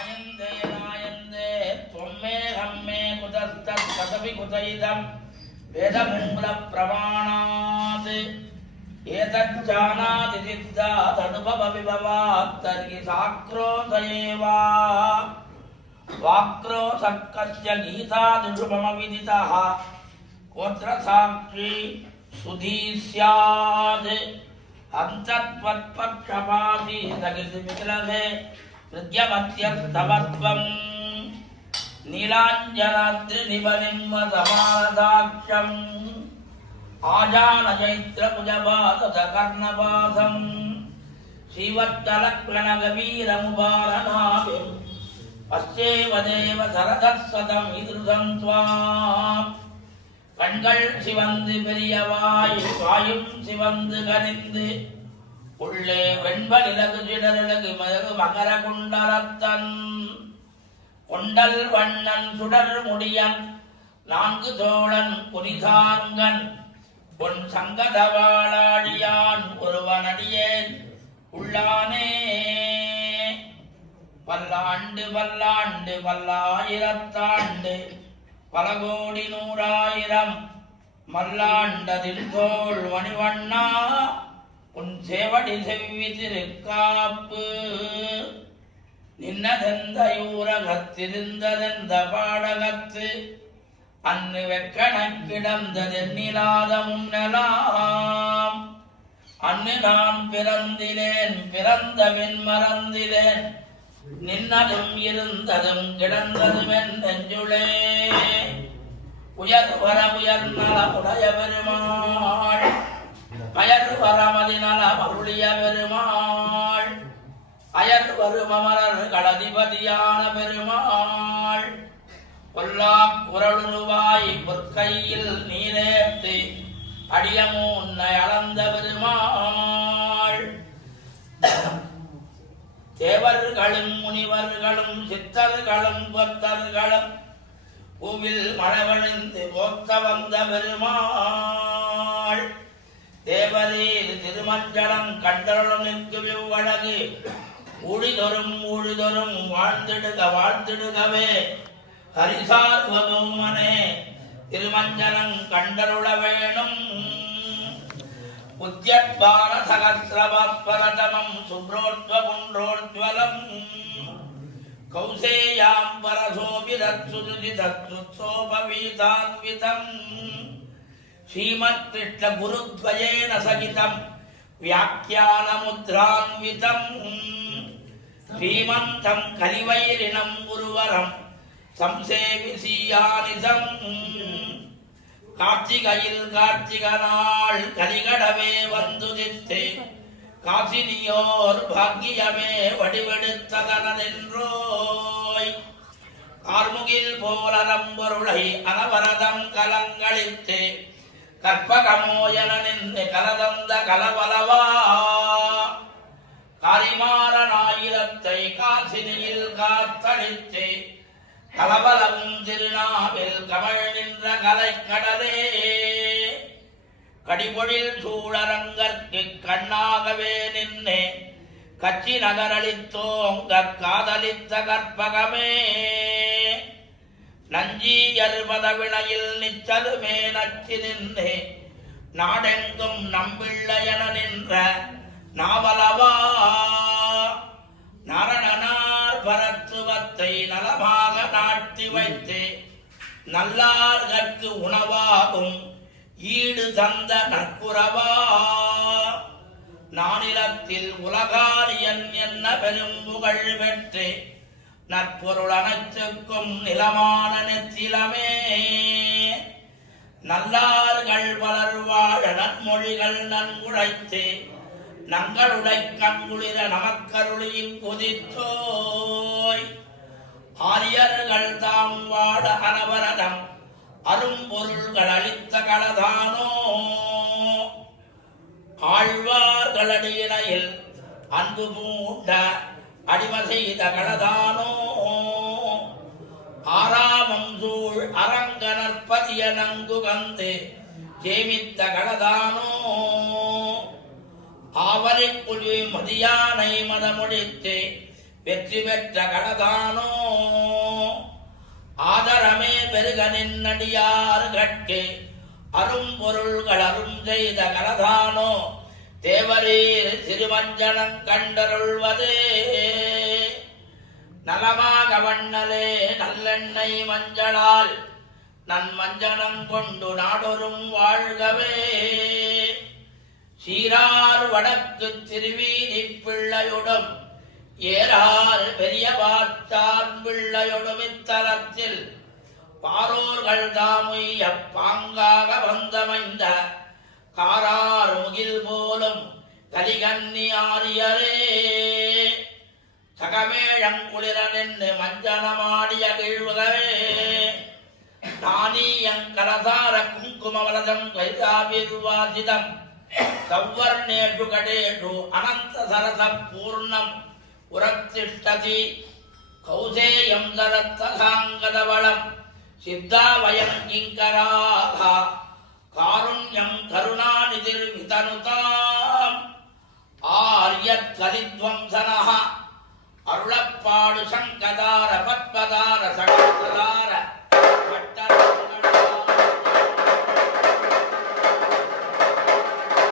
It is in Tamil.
नायन्दे नायन्दे त्वम्मे हम्मे कुतस्तत्कदपि कुतैदं वेदमूलप्रमाणात् एतज्जानाति सिद्धादनुभवविभवात् तर्हि साक्रोधयेवा वाक्रोधकस्य गीतादुषुमविदितः कोत्र साक्षी सुधी स्यात् अंतत्वत्पक्षपाती सगितविकलभे हृद्यमत्यस्तवत्वम् नीलाञ्जनाद्रिनिवनिम्मसमानदाक्षम् आजानचैत्रकुजपादकर्णपासम् श्रीवत्सलक्ष्मणगभीरमुबालनाभिम् अस्येव देव सरदस्वतम् ईदृशम् त्वाम् கண்கள் சிவந்து பெரியவாய் வாயும் சிவந்து கனிந்து உள்ளே வெண்பலிலகு சிடரிலகு மயகு மகர குண்டலத்தன் கொண்டல் வண்ணன் சுடர் முடியன் நான்கு தோழன் புனிதாங்கன் பொன் சங்கதவாளாடியான் ஒருவனடியேன் உள்ளானே பல்லாண்டு பல்லாண்டு பல்லாயிரத்தாண்டு பல கோடி நூறாயிரம் மல்லாண்டதில் தோள் மணிவண்ணா உன் சேவடி செவ்வி திருக்காப்பு நின்னதெந்தையூரகத்திருந்ததெந்த பாடகத்து அன்னு வெக்கணக்கிடந்ததென்னிலாத முன்னலாம் அன்னு நான் பிறந்திலேன் பிறந்தபின் மறந்திலேன் நின்னதும் இருந்ததும் கிடந்ததும் என் நெஞ்சுளே உயர் வர உயர் நலமுடைய பெருமாள் மயர் வரமதிநல மருளிய பெருமாள் அயர் வருமமரர் களதிபதியான பெருமாள் கொல்லா குரலுருவாய் பொற்கையில் நீரேத்து அடியமுன்னை அளந்த பெருமாள் தேவர்களும் முனிவர்களும் சித்தர்களும் பக்தர்களும் பூவில் மழவழிந்து போத்த வந்த பெருமாள் தேவரீர் திருமஞ்சளம் கண்டருளும் நிற்கும் இவ்வழகு ஊழிதொரும் வாழ்ந்திடுக வாழ்ந்திடுகவே ஹரிசார்வபௌமனே திருமஞ்சனம் கண்டருள வேணும் உத்யத்பார சகஸ்ரவத்பரதமம் சுப்ரோத்வபுண்ட்ரோத்வலம் கௌசேயாம்பரசோபிரத்சுதிதத்சுத்சோபவீதான்விதம் ஸ்ரீமத்கிருஷ்ண குருத்வயேன சகிதம் வியாக்கியானமுத்ரான்விதம் ஸ்ரீமந்தம் கலிவைரிணம் குருவரம் சம்சேவிசீயானிதம் கார்த்திகையில் கார்த்திக நாள் கலிகடவே வந்துதித்தே காசினியோர் பாக்கியமே வடிவெடுத்ததனென்றோய் கார்முகில் போலரம்பொருளை அனவரதம் கலங்களித்தே கற்பகமோயன நின்று கலதந்த கலவலவா காரிமாறனாயிரத்தை காசினியில் காத்தளித்தே கலபலவும் திருநாவில் கமழ் நின்ற கலைக்கடலே கடிபொழில் சூழரங்கற்கு கண்ணாகவே நின்னே கச்சி நகரளித்தோங்க காதலித்த கற்பகமே நஞ்சீயர்பத வினையில் நிச்சலுமே நச்சி நின்றே நாடெங்கும் நம்பிள்ளையன நின்ற நாவலவா நரணனார் பரத்துவத்தை நலமாக நாட்டி வைத்தே நல்லார்கற்கு உணவாகும் ஈடு தந்த நற்குறவா நானிலத்தில் உலகாரியன் என்ன பெரும் புகழ் பெற்றே நற்பொருள் அனைத்துக்கும் நிலமான நெத்திலமே நல்லார்கள் பலர் வாழ நன்மொழிகள் நன்குழைத்தே நங்களுடை கண்குளிர நமக்கருளியின் கொதித்தோய் ஆரியர்கள் தாம் வாழ அனவரதம் அரும்பொருள்கள் அளித்த களதானோ ஆழ்வார்களடியினையில் அன்பு பூண்ட அடிமை செய்த களதானோ ஆராமம் சூழ் அரங்கனற்பதிய நங்கு வந்து ஜேமித்த களதானோ ஆவரை புலி மதியானை மதமுடித்து வெற்றி பெற்ற கடதானோ ஆதரமே பெருக நின்னடியார்கட்கு அரும்பொருள்கள் அரும் செய்த கடதானோ தேவரீர் திருமஞ்சனம் கண்டருள்வதே நலமாக வண்ணலே நல்லெண்ணெய் மஞ்சளால் நன்மஞ்சனம் கொண்டு நாடொரும் வாழ்கவே சீரார் வடக்கு திருவீதி பிள்ளையுடும் ஏறார் பெரிய பார்த்தார் பிள்ளையொடும் இத்தலத்தில் பாரோர்கள் தாமுய்ய பாங்காக வந்தமைந்த காரார் முகில் போலும் கலிகன்னி ஆரியரே சகமேழங்குளிரனென்று மஞ்சனமாடிய கீழ்வகவே நானீயங்கலசார குங்குமவரதம் கைதாபிர்வாசிதம் சவ்வர்ணேஷு கடேஷு அனந்த சரச பூர்ணம் உரத்திஷ்டதி கௌசேயம் தரத்தசாங்கதவளம் சித்தாவயம் கிங்கராக காருண்யம் கருணாநிதிர்விதனுதாம் ஆர்யத் கலித்வம்சனஹ அருளப்பாடு சங்கதார